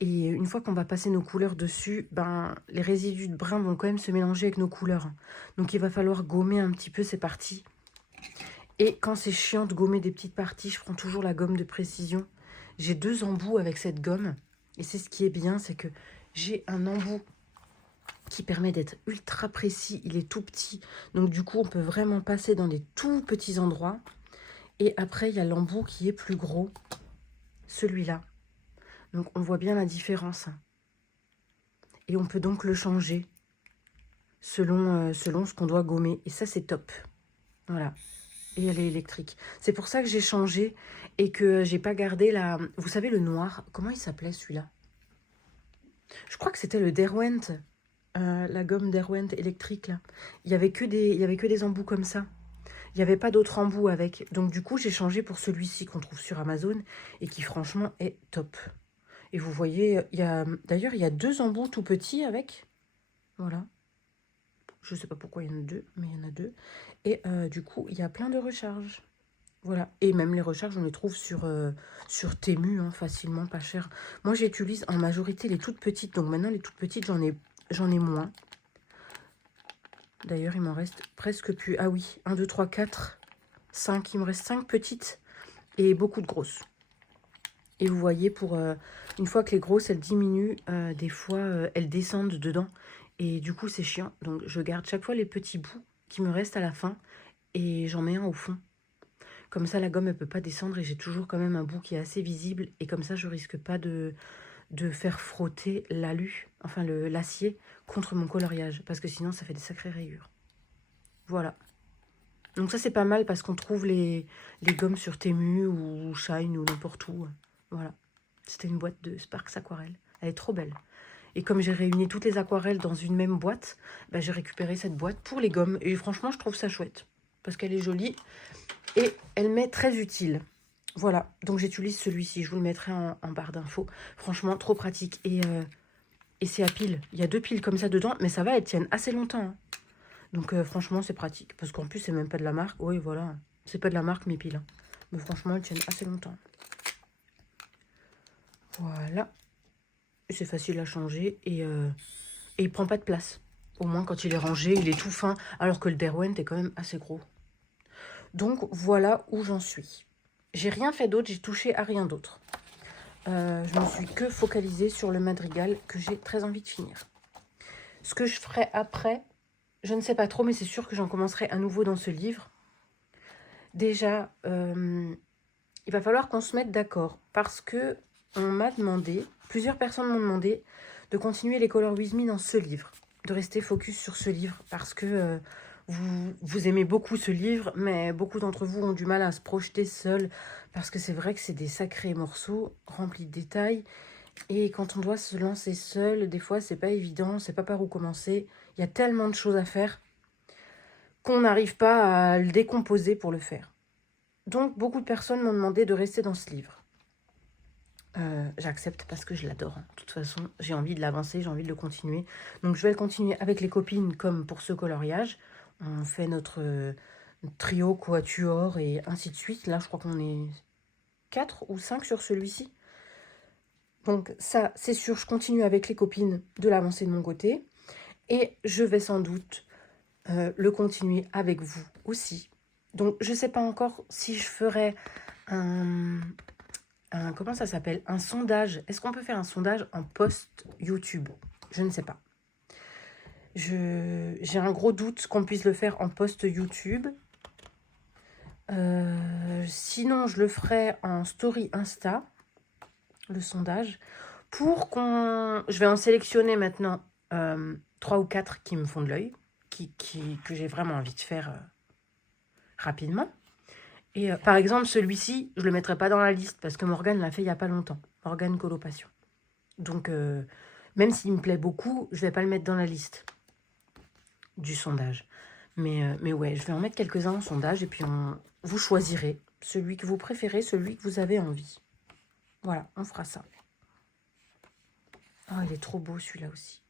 Et une fois qu'on va passer nos couleurs dessus, ben, les résidus de brun vont quand même se mélanger avec nos couleurs. Donc il va falloir gommer un petit peu ces parties. Et quand c'est chiant de gommer des petites parties, je prends toujours la gomme de précision. J'ai 2 embouts avec cette gomme. Et c'est ce qui est bien, c'est que j'ai un embout qui permet d'être ultra précis. Il est tout petit. Donc du coup, on peut vraiment passer dans des tout petits endroits. Et après, il y a l'embout qui est plus gros. Celui-là. Donc on voit bien la différence. Et on peut donc le changer selon ce qu'on doit gommer. Et ça, c'est top. Voilà. Et elle est électrique. C'est pour ça que j'ai changé et que j'ai pas gardé la... Vous savez, le noir, comment il s'appelait celui-là? Je crois que c'était le Derwent, la gomme Derwent électrique, là. Il y avait que des embouts comme ça. Il n'y avait pas d'autres embouts avec. Donc du coup, j'ai changé pour celui-ci qu'on trouve sur Amazon et qui franchement est top. Et vous voyez, d'ailleurs, il y a 2 embouts tout petits avec. Voilà. Je ne sais pas pourquoi il y en a 2, mais il y en a 2. Et du coup, il y a plein de recharges. Voilà. Et même les recharges, on les trouve sur Temu, hein, facilement, pas cher. Moi, j'utilise en majorité les toutes petites. Donc maintenant, les toutes petites, j'en ai moins. D'ailleurs, il m'en reste presque plus. Ah oui, 1, 2, 3, 4, 5. Il me reste 5 petites et beaucoup de grosses. Et vous voyez, une fois que les grosses, elles diminuent, des fois, elles descendent dedans. Et du coup, c'est chiant. Donc, je garde chaque fois les petits bouts qui me restent à la fin. Et j'en mets un au fond. Comme ça, la gomme, elle ne peut pas descendre. Et j'ai toujours quand même un bout qui est assez visible. Et comme ça, je risque pas de faire frotter l'alu, enfin l'acier, contre mon coloriage. Parce que sinon, ça fait des sacrées rayures. Voilà. Donc ça, c'est pas mal parce qu'on trouve les gommes sur Temu ou Shine ou n'importe où. Voilà. C'était une boîte de Sparks Aquarelle. Elle est trop belle. Et comme j'ai réuni toutes les aquarelles dans une même boîte, bah, j'ai récupéré cette boîte pour les gommes. Et franchement, je trouve ça chouette. Parce qu'elle est jolie et elle m'est très utile. Voilà, donc j'utilise celui-ci. Je vous le mettrai en barre d'infos. Franchement, trop pratique. Et c'est à pile. Il y a 2 piles comme ça dedans, mais ça va, elles tiennent assez longtemps. Hein. Donc franchement, c'est pratique. Parce qu'en plus, c'est même pas de la marque. Oui, voilà. C'est pas de la marque, mes piles. Hein. Mais franchement, elles tiennent assez longtemps. Voilà. C'est facile à changer et il prend pas de place. Au moins, quand il est rangé, il est tout fin. Alors que le Derwent est quand même assez gros. Donc, voilà où j'en suis. J'ai rien fait d'autre, j'ai touché à rien d'autre. Je me suis que focalisée sur le madrigal que j'ai très envie de finir. Ce que je ferai après, je ne sais pas trop, mais c'est sûr que j'en commencerai à nouveau dans ce livre. Déjà, il va falloir qu'on se mette d'accord parce que on m'a demandé, plusieurs personnes m'ont demandé de continuer les Color With Me dans ce livre, de rester focus sur ce livre parce que vous aimez beaucoup ce livre, mais beaucoup d'entre vous ont du mal à se projeter seuls parce que c'est vrai que c'est des sacrés morceaux remplis de détails et quand on doit se lancer seul, des fois c'est pas évident, on sait pas par où commencer, il y a tellement de choses à faire qu'on n'arrive pas à le décomposer pour le faire. Donc, beaucoup de personnes m'ont demandé de rester dans ce livre. J'accepte parce que je l'adore. De toute façon, j'ai envie de l'avancer, j'ai envie de le continuer. Donc, je vais le continuer avec les copines comme pour ce coloriage. On fait notre trio, quatuor et ainsi de suite. Là, je crois qu'on est 4 ou 5 sur celui-ci. Donc, ça, c'est sûr, je continue avec les copines de l'avancer de mon côté. Et je vais sans doute le continuer avec vous aussi. Donc, je ne sais pas encore si je ferai comment ça s'appelle? Un sondage. Est-ce qu'on peut faire un sondage en post YouTube? Je ne sais pas. J'ai un gros doute qu'on puisse le faire en post YouTube. Sinon, je le ferai en story Insta, le sondage, pour qu'on... Je vais en sélectionner maintenant 3 ou 4 qui me font de l'œil, que j'ai vraiment envie de faire rapidement. Et par exemple, celui-ci, je le mettrai pas dans la liste parce que Morgane l'a fait il y a pas longtemps. Morgane Coloration. Donc, même s'il me plaît beaucoup, je vais pas le mettre dans la liste du sondage. Mais ouais, je vais en mettre quelques-uns en sondage et puis vous choisirez celui que vous préférez, celui que vous avez envie. Voilà, on fera ça. Oh, il est trop beau celui-là aussi.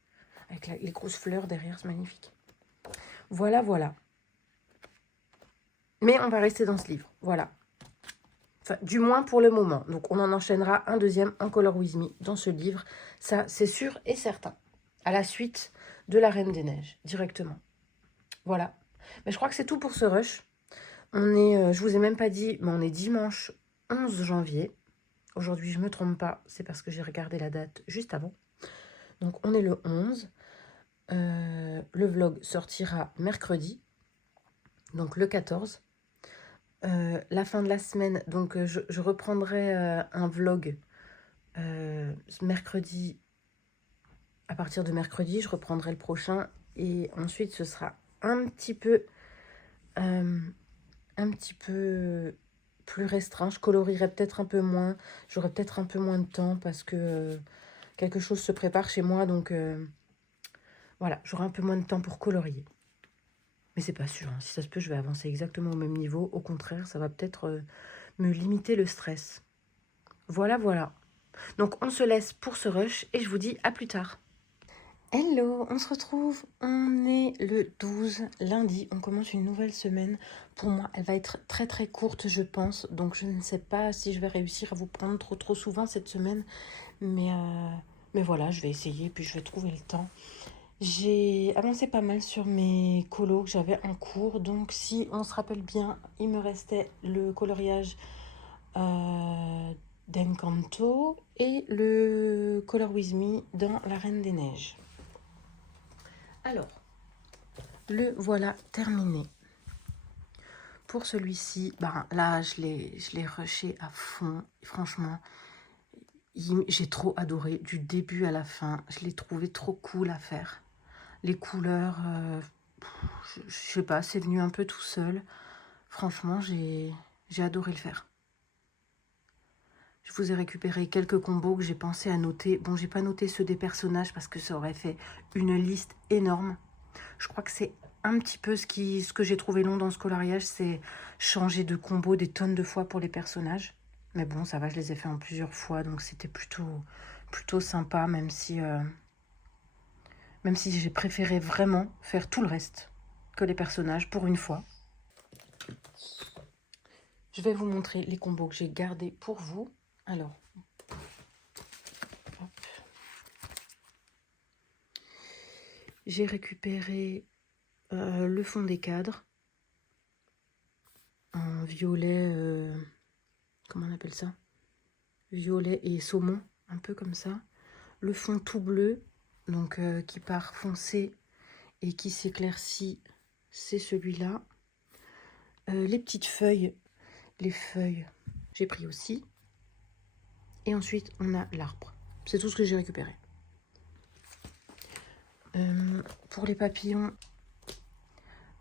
Avec les grosses fleurs derrière, c'est magnifique. Voilà, voilà. Mais on va rester dans ce livre, voilà. Enfin, du moins pour le moment. Donc, on en enchaînera un deuxième en Color With Me dans ce livre. Ça, c'est sûr et certain. À la suite de La Reine des Neiges, directement. Voilà. Mais je crois que c'est tout pour ce rush. On est, je vous ai même pas dit, mais on est dimanche 11 janvier. Aujourd'hui, je me trompe pas. C'est parce que j'ai regardé la date juste avant. Donc, on est le 11. Le vlog sortira mercredi. Donc, le 14. La fin de la semaine, donc je reprendrai un vlog mercredi. À partir de mercredi, je reprendrai le prochain et ensuite ce sera un petit peu plus restreint. Je colorierai peut-être un peu moins, j'aurai peut-être un peu moins de temps parce que quelque chose se prépare chez moi, donc voilà, j'aurai un peu moins de temps pour colorier. Mais c'est pas sûr, hein. Si ça se peut, je vais avancer exactement au même niveau. Au contraire, ça va peut-être me limiter le stress. Voilà, voilà. Donc, on se laisse pour ce rush et je vous dis à plus tard. Hello, on se retrouve. On est le 12, lundi. On commence une nouvelle semaine. Pour moi, elle va être très très courte, je pense. Donc, je ne sais pas si je vais réussir à vous prendre trop souvent cette semaine. Mais voilà, je vais essayer puis je vais trouver le temps. J'ai avancé pas mal sur mes colos que j'avais en cours. Donc, si on se rappelle bien, il me restait le coloriage d'Encanto et le Color With Me dans La Reine des Neiges. Alors, le voilà terminé. Pour celui-ci, bah, là, je l'ai rushé à fond. Franchement, j'ai trop adoré du début à la fin. Je l'ai trouvé trop cool à faire. Les couleurs, je sais pas, c'est venu un peu tout seul. Franchement, j'ai adoré le faire. Je vous ai récupéré quelques combos que j'ai pensé à noter. Bon, j'ai pas noté ceux des personnages parce que ça aurait fait une liste énorme. Je crois que c'est un petit peu ce que j'ai trouvé long dans ce coloriage, c'est changer de combo des tonnes de fois pour les personnages. Mais bon, ça va, je les ai fait en plusieurs fois, donc c'était plutôt sympa, même si j'ai préféré vraiment faire tout le reste que les personnages pour une fois. Je vais vous montrer les combos que j'ai gardés pour vous. Alors, j'ai récupéré le fond des cadres en violet, comment on appelle ça? Violet et saumon, un peu comme ça. Le fond tout bleu, donc qui part foncé et qui s'éclaircit, c'est celui-là. Les petites feuilles, les feuilles, j'ai pris aussi. Et ensuite, on a l'arbre. C'est tout ce que j'ai récupéré. Pour les papillons,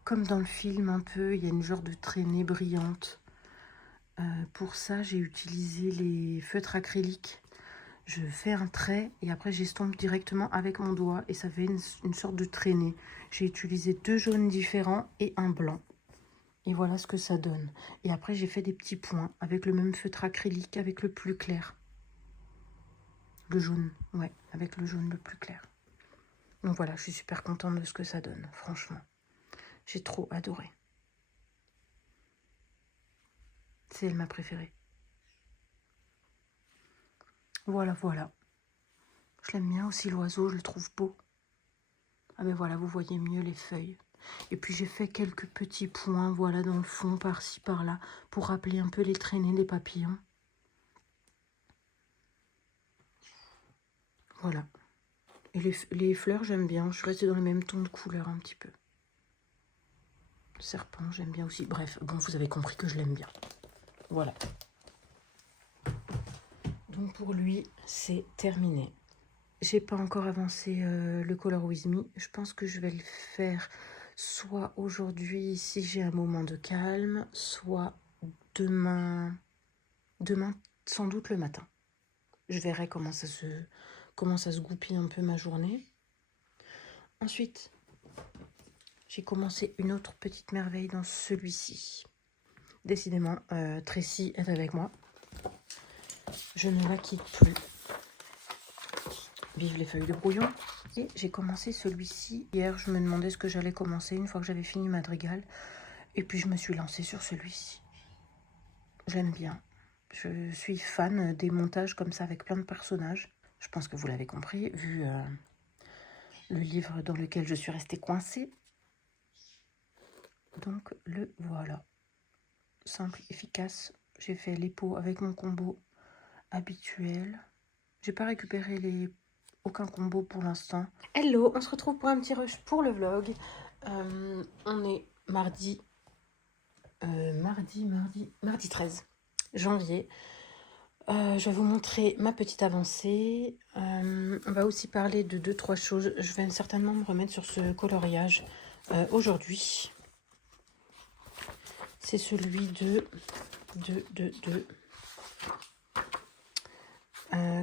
comme dans le film un peu, il y a une genre de traînée brillante. Pour ça, j'ai utilisé les feutres acryliques. Je fais un trait et après j'estompe directement avec mon doigt et ça fait une sorte de traînée. J'ai utilisé 2 jaunes différents et un blanc. Et voilà ce que ça donne. Et après j'ai fait des petits points avec le même feutre acrylique, avec le plus clair. Le jaune, ouais, avec le jaune le plus clair. Donc voilà, je suis super contente de ce que ça donne, franchement. J'ai trop adoré. C'est elle ma préférée. Voilà, voilà. Je l'aime bien aussi l'oiseau, je le trouve beau. Ah ben voilà, vous voyez mieux les feuilles. Et puis j'ai fait quelques petits points, voilà, dans le fond, par-ci, par-là, pour rappeler un peu les traînées des papillons. Voilà. Et les fleurs, j'aime bien. Je suis restée dans le même ton de couleur un petit peu. Le serpent, j'aime bien aussi. Bref, bon, vous avez compris que je l'aime bien. Voilà. Donc pour lui, c'est terminé. J'ai pas encore avancé le Color With Me. Je pense que je vais le faire soit aujourd'hui si j'ai un moment de calme, soit demain, sans doute le matin. Je verrai comment ça se goupille un peu ma journée. Ensuite, j'ai commencé une autre petite merveille dans celui-ci. Décidément, Tracy est avec moi. Je ne la quitte plus. Vive les feuilles de brouillon. Et j'ai commencé celui-ci. Hier, je me demandais ce que j'allais commencer une fois que j'avais fini Madrigal. Et puis, je me suis lancée sur celui-ci. J'aime bien. Je suis fan des montages comme ça avec plein de personnages. Je pense que vous l'avez compris, vu le livre dans lequel je suis restée coincée. Donc, le voilà. Simple, efficace. J'ai fait les pots avec mon combo habituel. J'ai pas récupéré aucun combo pour l'instant. Hello, on se retrouve pour un petit rush pour le vlog. On est mardi 13 janvier. Je vais vous montrer ma petite avancée. On va aussi parler de 2-3 choses. Je vais certainement me remettre sur ce coloriage aujourd'hui. C'est celui de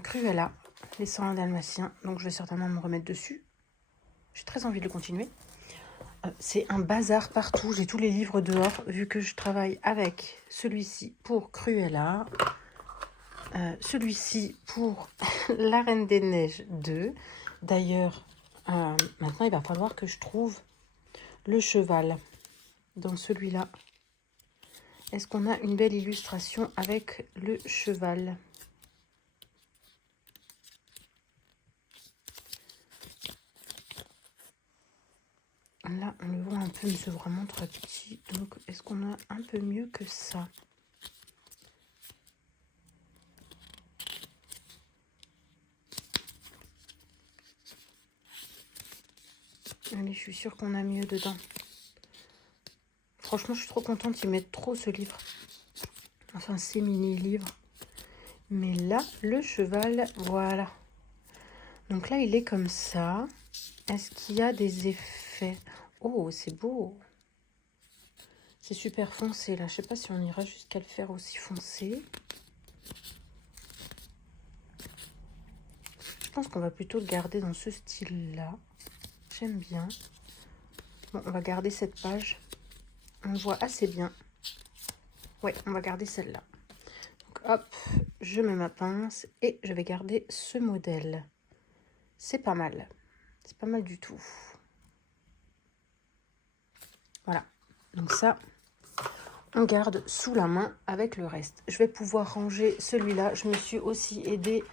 Cruella, les 101 Dalmatiens. Donc je vais certainement me remettre dessus. J'ai très envie de le continuer. C'est un bazar partout. J'ai tous les livres dehors, vu que je travaille avec celui-ci pour Cruella. Celui-ci pour La Reine des Neiges 2. D'ailleurs, maintenant, il va falloir que je trouve le cheval dans celui-là. Est-ce qu'on a une belle illustration avec le cheval? Là, on le voit un peu, mais c'est vraiment très petit. Donc, est-ce qu'on a un peu mieux que ça? Allez, je suis sûre qu'on a mieux dedans. Franchement, je suis trop contente. Ils mettent trop ce livre. Enfin, ces mini-livres. Mais là, le cheval, voilà. Donc là, il est comme ça. Est-ce qu'il y a des effets? Oh, c'est beau. C'est super foncé, là. Je sais pas si on ira jusqu'à le faire aussi foncé. Je pense qu'on va plutôt le garder dans ce style-là. J'aime bien. Bon, on va garder cette page. On voit assez bien. Ouais, on va garder celle-là. Donc, hop, je mets ma pince et je vais garder ce modèle. C'est pas mal. C'est pas mal du tout. Voilà. Donc ça, on garde sous la main avec le reste. Je vais pouvoir ranger celui-là. Je me suis aussi aidée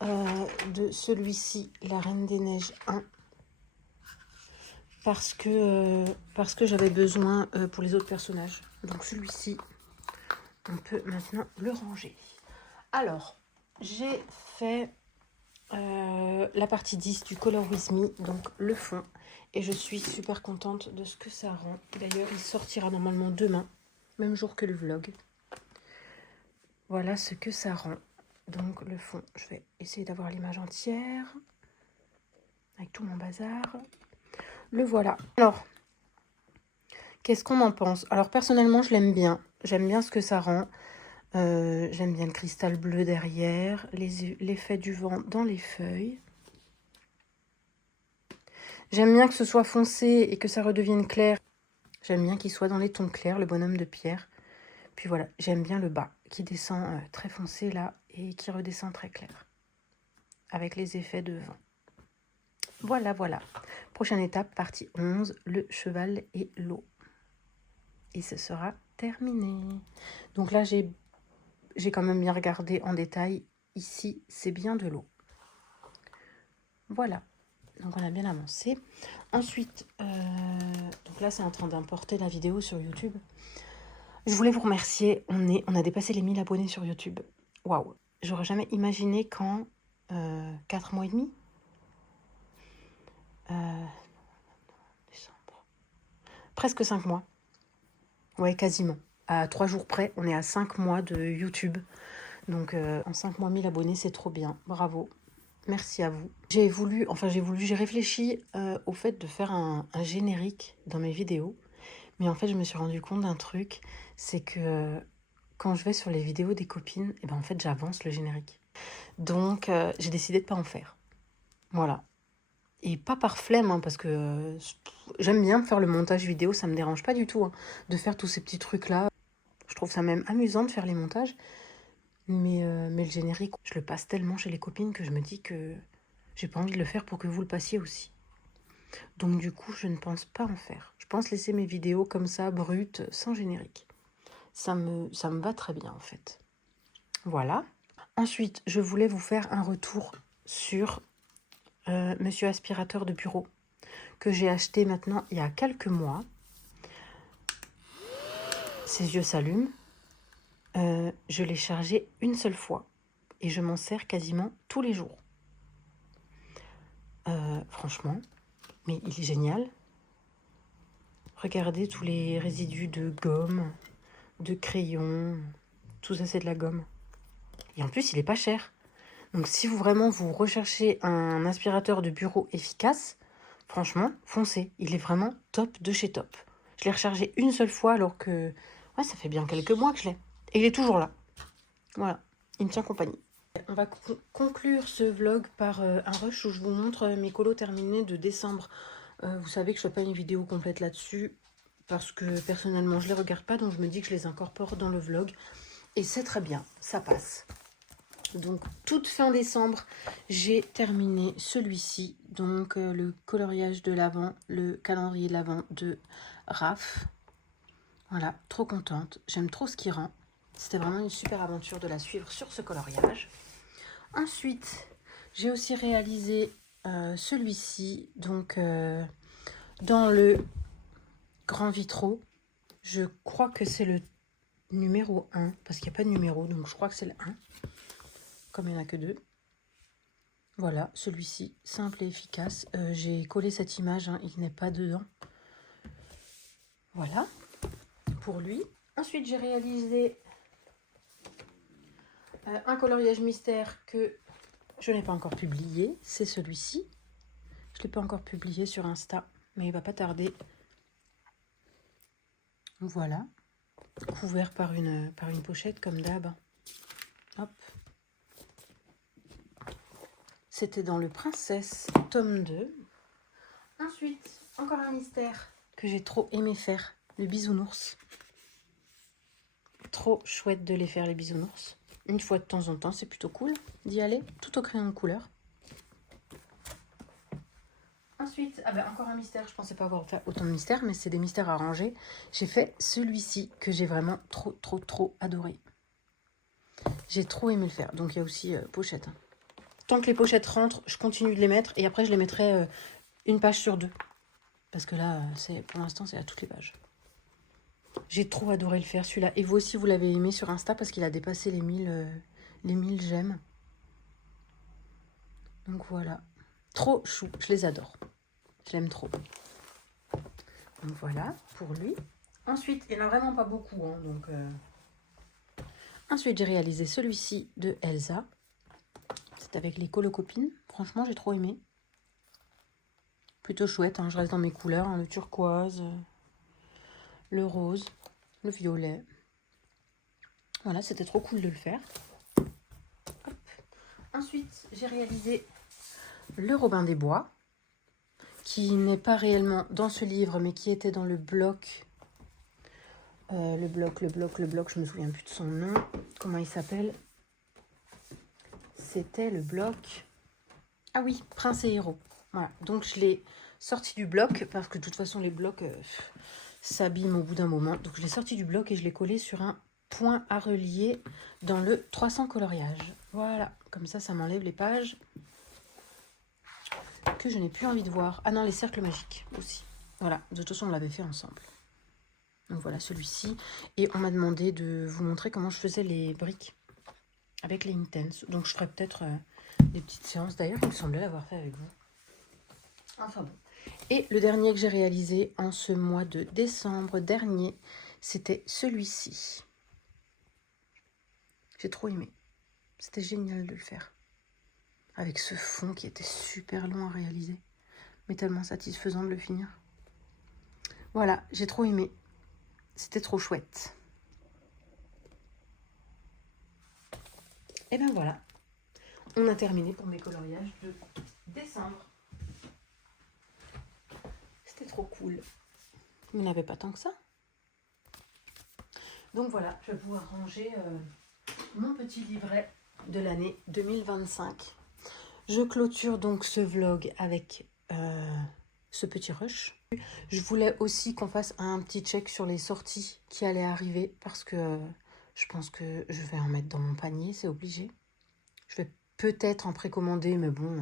de celui-ci, La Reine des Neiges 1. Parce que j'avais besoin pour les autres personnages. Donc celui-ci, on peut maintenant le ranger. Alors, j'ai fait la partie 10 du Color With Me, donc le fond. Et je suis super contente de ce que ça rend. D'ailleurs, il sortira normalement demain, même jour que le vlog. Voilà ce que ça rend. Donc le fond, je vais essayer d'avoir l'image entière. Avec tout mon bazar. Le voilà. Alors, qu'est-ce qu'on en pense? Alors personnellement, je l'aime bien. J'aime bien ce que ça rend. J'aime bien le cristal bleu derrière. L'effet du vent dans les feuilles. J'aime bien que ce soit foncé et que ça redevienne clair. J'aime bien qu'il soit dans les tons clairs, le bonhomme de pierre. Puis voilà, j'aime bien le bas qui descend très foncé là et qui redescend très clair. Avec les effets de vent. Voilà, voilà. Prochaine étape, partie 11, le cheval et l'eau. Et ce sera terminé. Donc là, j'ai quand même bien regardé en détail. Ici, c'est bien de l'eau. Voilà. Donc on a bien avancé. Ensuite, donc là, c'est en train d'importer la vidéo sur YouTube. Je voulais vous remercier. On a dépassé les 1000 abonnés sur YouTube. Waouh. J'aurais jamais imaginé qu'en 4 mois et demi, décembre, presque 5 mois. Ouais, quasiment. À 3 jours près, on est à 5 mois de YouTube. Donc, en 5 mois, 1000 abonnés, c'est trop bien. Bravo. Merci à vous. J'ai réfléchi au fait de faire un générique dans mes vidéos. Mais en fait, je me suis rendu compte d'un truc. C'est que quand je vais sur les vidéos des copines, et ben en fait j'avance le générique. Donc j'ai décidé de pas en faire. Voilà. Et pas par flemme, hein, parce que j'aime bien faire le montage vidéo, ça me dérange pas du tout, hein, de faire tous ces petits trucs-là. Je trouve ça même amusant de faire les montages. Mais le générique, je le passe tellement chez les copines que je me dis que j'ai pas envie de le faire pour que vous le passiez aussi. Donc du coup, je ne pense pas en faire. Je pense laisser mes vidéos comme ça, brutes, sans générique. Ça me va très bien en fait. Voilà. Ensuite, je voulais vous faire un retour sur Monsieur Aspirateur de Bureau que j'ai acheté maintenant il y a quelques mois. Ses yeux s'allument. Je l'ai chargé une seule fois et je m'en sers quasiment tous les jours. Franchement, mais il est génial. Regardez tous les résidus de gomme, de crayon, tout ça c'est de la gomme. Et en plus il est pas cher. Donc si vous vraiment vous recherchez un aspirateur de bureau efficace, franchement, foncez. Il est vraiment top de chez top. Je l'ai rechargé une seule fois alors que ouais, ça fait bien quelques mois que je l'ai. Et il est toujours là. Voilà, il me tient compagnie. On va conclure ce vlog par un rush où je vous montre mes colos terminés de décembre. Vous savez que je ne fais pas une vidéo complète là-dessus parce que personnellement je ne les regarde pas, donc je me dis que je les incorpore dans le vlog. Et c'est très bien, ça passe. Donc toute fin décembre, j'ai terminé celui-ci. Donc le coloriage de l'Avent, le calendrier de l'Avent de Raph. Voilà, trop contente. J'aime trop ce qu'il rend. C'était vraiment une super aventure de la suivre sur ce coloriage. Ensuite, j'ai aussi réalisé celui-ci, donc dans le grand vitraux. Je crois que c'est le numéro 1, parce qu'il n'y a pas de numéro, donc je crois que c'est le 1, comme il n'y en a que 2. Voilà, celui-ci, simple et efficace. J'ai collé cette image, hein, il n'est pas dedans. Voilà, pour lui. Ensuite, j'ai réalisé un coloriage mystère que je n'ai pas encore publié. C'est celui-ci. Je ne l'ai pas encore publié sur Insta, mais il va pas tarder. Voilà, couvert par une pochette comme d'hab. Hop. C'était dans le Princesse, tome 2. Ensuite, encore un mystère que j'ai trop aimé faire, le bisounours. Trop chouette de les faire, les bisounours. Une fois de temps en temps, c'est plutôt cool d'y aller, tout au crayon de couleur. Ensuite, encore un mystère, je pensais pas avoir fait autant de mystères, mais c'est des mystères à ranger. J'ai fait celui-ci que j'ai vraiment trop adoré. J'ai trop aimé le faire, donc il y a aussi pochette. Tant que les pochettes rentrent, je continue de les mettre et après je les mettrai une page sur 2. Parce que là, pour l'instant, c'est à toutes les pages. J'ai trop adoré le faire celui-là. Et vous aussi, vous l'avez aimé sur Insta parce qu'il a dépassé les 1000 j'aime. Donc voilà. Trop chou, je les adore. Je l'aime trop. Donc voilà, pour lui. Ensuite, il n'y en a vraiment pas beaucoup. Hein, donc, Ensuite, j'ai réalisé celui-ci de Elsa. C'est avec les colocopines. Franchement, j'ai trop aimé. Plutôt chouette, hein. Je reste dans mes couleurs, hein, le turquoise, le rose, le violet. Voilà, c'était trop cool de le faire. Hop. Ensuite, j'ai réalisé le Robin des Bois, qui n'est pas réellement dans ce livre, mais qui était dans le bloc. Le bloc, je me souviens plus de son nom. Comment il s'appelle? C'était le bloc... Ah oui, Prince et Héros. Voilà, donc je l'ai sorti du bloc, parce que de toute façon, les blocs s'abîment au bout d'un moment. Donc je l'ai sorti du bloc et je l'ai collé sur un point à relier dans le 300 coloriage. Voilà, comme ça, ça m'enlève les pages que je n'ai plus envie de voir. Ah non, les cercles magiques aussi. Voilà, de toute façon, on l'avait fait ensemble. Donc voilà, celui-ci. Et on m'a demandé de vous montrer comment je faisais les briques avec les Intense. Donc je ferai peut-être des petites séances. D'ailleurs, il me semblait l'avoir fait avec vous. Enfin bon. Et le dernier que j'ai réalisé en ce mois de décembre dernier, c'était celui-ci. J'ai trop aimé. C'était génial de le faire. Avec ce fond qui était super long à réaliser. Mais tellement satisfaisant de le finir. Voilà, j'ai trop aimé. C'était trop chouette. Et ben voilà, on a terminé pour mes coloriages de décembre. C'était trop cool. Il n'y en avait pas tant que ça. Donc voilà, je vais pouvoir ranger mon petit livret de l'année 2025. Je clôture donc ce vlog avec ce petit rush. Je voulais aussi qu'on fasse un petit check sur les sorties qui allaient arriver parce que je pense que je vais en mettre dans mon panier, c'est obligé. Je vais peut-être en précommander, mais bon,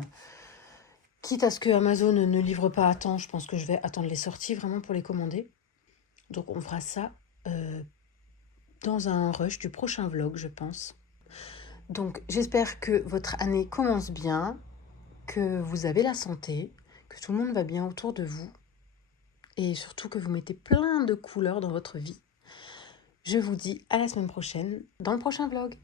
quitte à ce que Amazon ne livre pas à temps, je pense que je vais attendre les sorties vraiment pour les commander. Donc on fera ça dans un rush du prochain vlog, je pense. Donc j'espère que votre année commence bien, que vous avez la santé, que tout le monde va bien autour de vous et surtout que vous mettez plein de couleurs dans votre vie. Je vous dis à la semaine prochaine dans le prochain vlog.